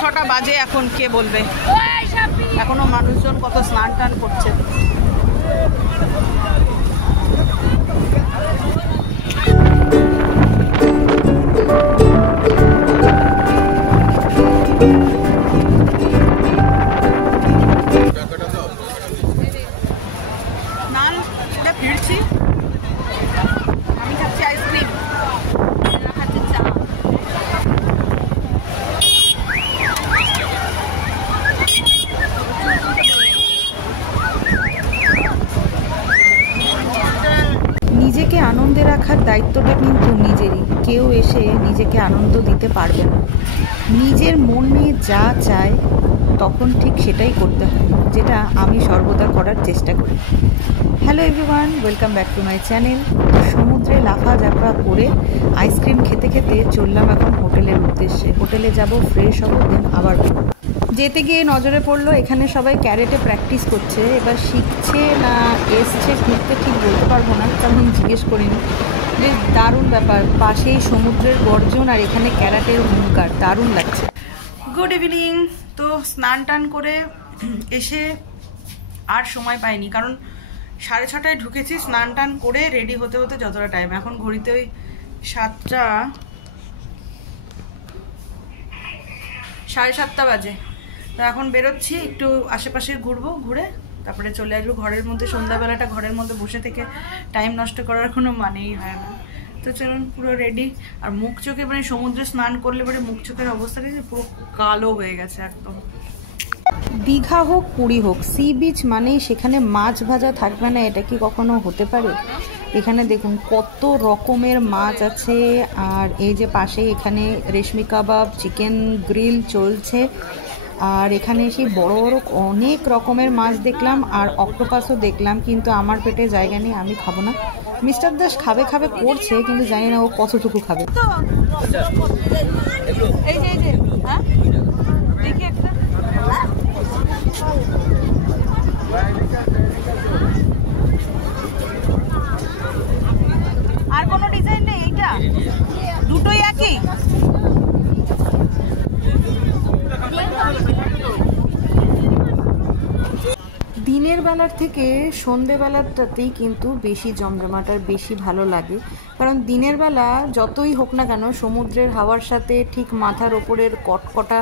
6:30 বাজে এখন, কে বলবে এখনো মানুষজন কত স্নান টান করছে। ফিরছি, আমি খাচ্ছি আইসক্রিম, খাচ্ছি চা। নিজেকে আনন্দে রাখার দায়িত্বটা কিন্তু নিজেরই, কেউ এসে নিজেকে আনন্দ দিতে পারবে না। নিজের মনে যা চায় তখন ঠিক সেটাই করতে হয়, যেটা আমি সর্বদা করার চেষ্টা করি। Hello everyone, welcome back to my channel. সমুদ্রে লাফা ঝাপড়া করে আইসক্রিম খেতে খেতে চললাম এখন হোটেলের উদ্দেশ্যে। হোটেলে যাব, ফ্রেশ হব, দেন আবার যেতে গিয়ে নজরে পড়লো এখানে সবাই ক্যারেটে প্র্যাকটিস করছে। এবার শিখছে না এসছে ঘুরতে ঠিক বলতে পারবো না, কারণ জিজ্ঞেস করিনি। বেশ দারুণ ব্যাপার, পাশেই সমুদ্রের গর্জন আর এখানে ক্যারাটের হুঙ্কার, দারুণ লাগছে। Good evening. তো স্নান টান করে এসে আর সময় পাইনি, কারণ 6:30 ঢুকেছি। স্নান টান করে রেডি হতে হতে যতটা টাইম, এখন ঘড়িতে ওই 7:30 বাজে। তো এখন বেরোচ্ছি, একটু আশেপাশে ঘুরবো, ঘুরে তারপরে চলে আসবো ঘরের মধ্যে। সন্ধ্যাবেলাটা ঘরের মধ্যে বসে থেকে টাইম নষ্ট করার কোনো মানেই হয় না। তো চলুন, পুরো রেডি। আর মুখ চোখে মানে সমুদ্রে স্নান করলে পরে মুখ চোখের অবস্থাটা পুরো কালো হয়ে গেছে একদম। দীঘা হোক পুরী হোক, সি বিচ মানেই সেখানে মাছ ভাজা থাকবে না, এটা কি কখনো হতে পারে? এখানে দেখুন কত রকমের মাছ আছে। আর এই যে পাশে এখানে রেশমি কাবাব, চিকেন গ্রিল চলছে। আর এখানে সেই বড় বড় অনেক রকমের মাছ দেখলাম, আর অক্টোপাসও দেখলাম, কিন্তু আমার পেটে জায়গা নেই, আমি খাবো না। মিস্টার দাস খাবে খাবে করছে, কিন্তু জানি না ও কতটুকু খাবে। এই যে হ্যাঁ দেখি একটা, আর কোনো ডিজাইন নেই? এইটা দুটোই একই। দিনের বেলার থেকে সন্ধেবেলাটাতেই কিন্তু বেশি জমজমাট আর বেশি ভালো লাগে, কারণ দিনের বেলা যতই হোক না কেন সমুদ্রের হাওয়ার সাথে ঠিক মাথার ওপরের কটকটা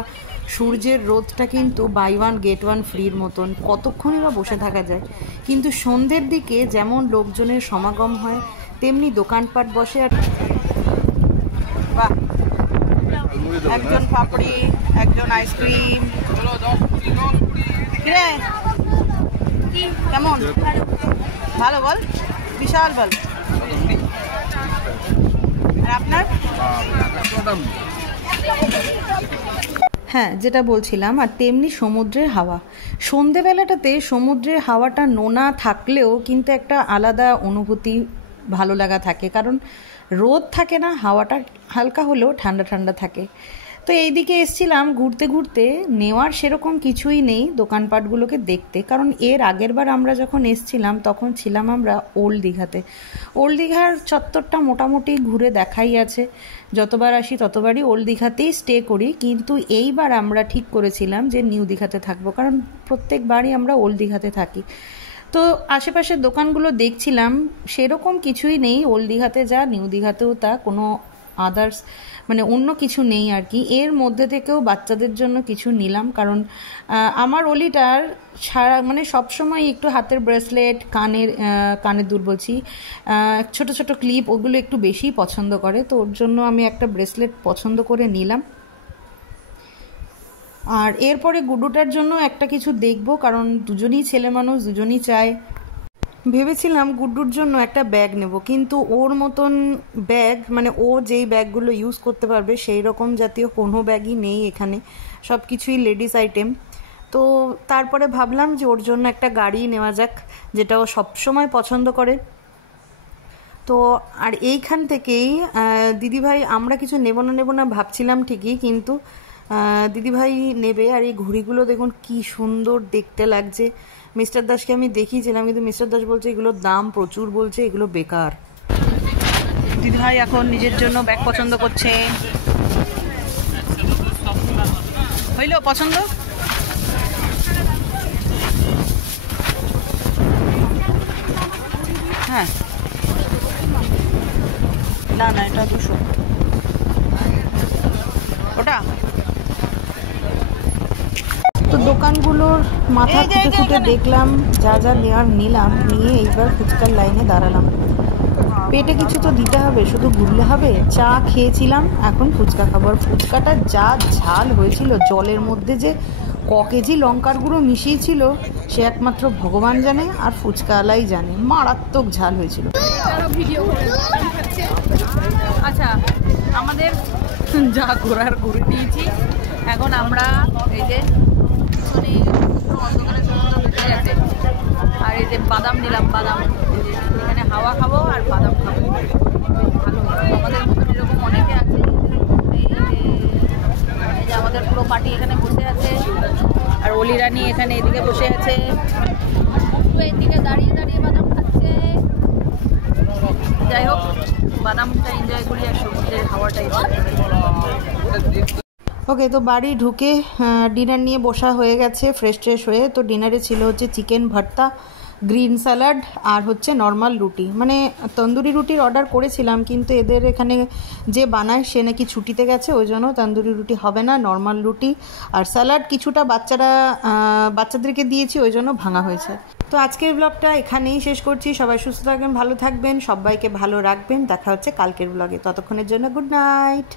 সূর্যের রোদটা কিন্তু বাই ওয়ান গেট ওয়ান ফ্রির মতন, কতক্ষণই বা বসে থাকা যায়। কিন্তু সন্ধ্যের দিকে যেমন লোকজনের সমাগম হয়, তেমনি দোকানপাট বসে। আর বাহ, একজন পাপড়ি, একজন আইসক্রিম। কিরে কেমন? ভালো বল, বিশাল বল। আর আপনার? হ্যাঁ, যেটা বলছিলাম। আর তেমনি সমুদ্রের হাওয়া, সন্ধেবেলাটাতে সমুদ্রের হাওয়াটা নোনা থাকলেও কিন্তু একটা আলাদা অনুভূতি, ভালো লাগা থাকে, কারণ রোদ থাকে না, হাওয়াটা হালকা হলেও ঠান্ডা ঠান্ডা থাকে। তো এইদিকে এসছিলাম ঘুরতে ঘুরতে, নেওয়ার সেরকম কিছুই নেই দোকানপাটগুলোকে দেখতে, কারণ এর আগের বার আমরা যখন এসছিলাম তখন ছিলাম আমরা ওল্ড দীঘাতে। ওল্ড দীঘার চত্বরটা মোটামুটি ঘুরে দেখাই আছে, যতবার আসি ততবারই ওল্ড দীঘাতেই স্টে করি, কিন্তু এইবার আমরা ঠিক করেছিলাম যে নিউ দীঘাতে থাকবো, কারণ প্রত্যেকবারই আমরা ওল্ড দীঘাতে থাকি। তো আশেপাশের দোকানগুলো দেখছিলাম, সেরকম কিছুই নেই, ওল্ড দীঘাতে যা নিউ দীঘাতেও তা, কোনো আদার্স মানে অন্য কিছু নেই আর কি। এর মধ্যে থেকেও বাচ্চাদের জন্য কিছু নিলাম, কারণ আমার অলিটার সারা মানে সবসময় একটু হাতের ব্রেসলেট, কানের দুল বলছি, ছোট ছোট ক্লিপ, ওগুলো একটু বেশি পছন্দ করে। তো ওর জন্য আমি একটা ব্রেসলেট পছন্দ করে নিলাম। আর এরপরে গুড্ডুটার জন্য একটা কিছু দেখবো, কারণ দুজনই ছেলে মানুষ, দুজনই চায়। ভেবেছিলাম গুড্ডুর জন্য একটা ব্যাগ নেব, কিন্তু ওর মতন ব্যাগ মানে ও যেই ব্যাগগুলো ইউজ করতে পারবে সেই রকম জাতীয় কোনো ব্যাগই নেই এখানে, সব কিছুই লেডিস আইটেম। তো তারপরে ভাবলাম যে ওর জন্য একটা গাড়ি নেওয়া যাক, যেটা ও সবসময় পছন্দ করে। তো আর এইখান থেকেই দিদিভাই, আমরা কিছু নেব না ভাবছিলাম ঠিকই, কিন্তু দিদিভাই নেবে। আর এই ঘড়িগুলো দেখুন কি সুন্দর দেখতে লাগছে। মিস্টার দাসকে আমি দেখিয়েছিলাম, কিন্তু মিস্টার দাস বলছে এগুলোর দাম প্রচুর, বলছে এগুলো বেকার। দিদিভাই এখন নিজের জন্য ব্যাগ পছন্দ করছে। হইলো পছন্দ? হ্যাঁ, না না, এটা 200। ওটা তো দোকানগুলোর মাথা খুঁটে খুঁটে দেখলাম, যা যা নেওয়ার নিলাম, নিয়ে এইবার ফুচকার লাইনে দাঁড়ালাম। পেটে কিছু তো দিতে হবে, শুধু ঘুরলে হবে? চা খেয়েছিলাম, এখন ফুচকা খাবো। আর ফুচকাটা যা ঝাল হয়েছিল, জলের মধ্যে যে কেজি লঙ্কার গুঁড়ো মিশিয়েছিল সে একমাত্র ভগবান জানে, আর ফুচকাওয়ালাই জানে। মারাত্মক ঝাল হয়েছিল। আচ্ছা, আমাদের যা ঘোরার ঘুরে দিয়েছি, এখন আমরা এই যে আর এই যে বাদাম নিলাম, বাদাম এখানে হাওয়া খাবো আর বাদাম খাবো। ভালো, আমাদের মতন এরকম অনেকে আছে। এই যে আমাদের পুরো পার্টি এখানে বসে আছে, আর অলি রানী এখানে এদিকে বসে আছে, এইদিকে দাঁড়িয়ে দাঁড়িয়ে বাদাম খাচ্ছে। যাই হোক, বাদামটা এনজয় করি আর সমুদ্রের হাওয়াটাই। ওকে, তো বাড়ি ঢুকে ডিনার নিয়ে বসা হয়ে গেছে ফ্রেশ ট্রেশ হয়ে। তো ডিনারে ছিল হচ্ছে চিকেন ভর্তা, গ্রিন স্যালাড আর হচ্ছে নর্মাল রুটি। মানে তন্দুরি রুটির অর্ডার করেছিলাম, কিন্তু এদের এখানে যে বানায় সে নাকি ছুটিতে গেছে, ওই জন্য তন্দুরি রুটি হবে না, নর্মাল রুটি আর স্যালাড। কিছুটা বাচ্চাদেরকে দিয়েছি, ওই জন্য ভাঙা হয়েছে। তো আজকের ব্লগটা এখানেই শেষ করছি। সবাই সুস্থ থাকবেন, ভালো থাকবেন, সবাইকে ভালো রাখবেন। দেখা হচ্ছে কালকের ব্লগে। ততক্ষণের জন্য গুড নাইট।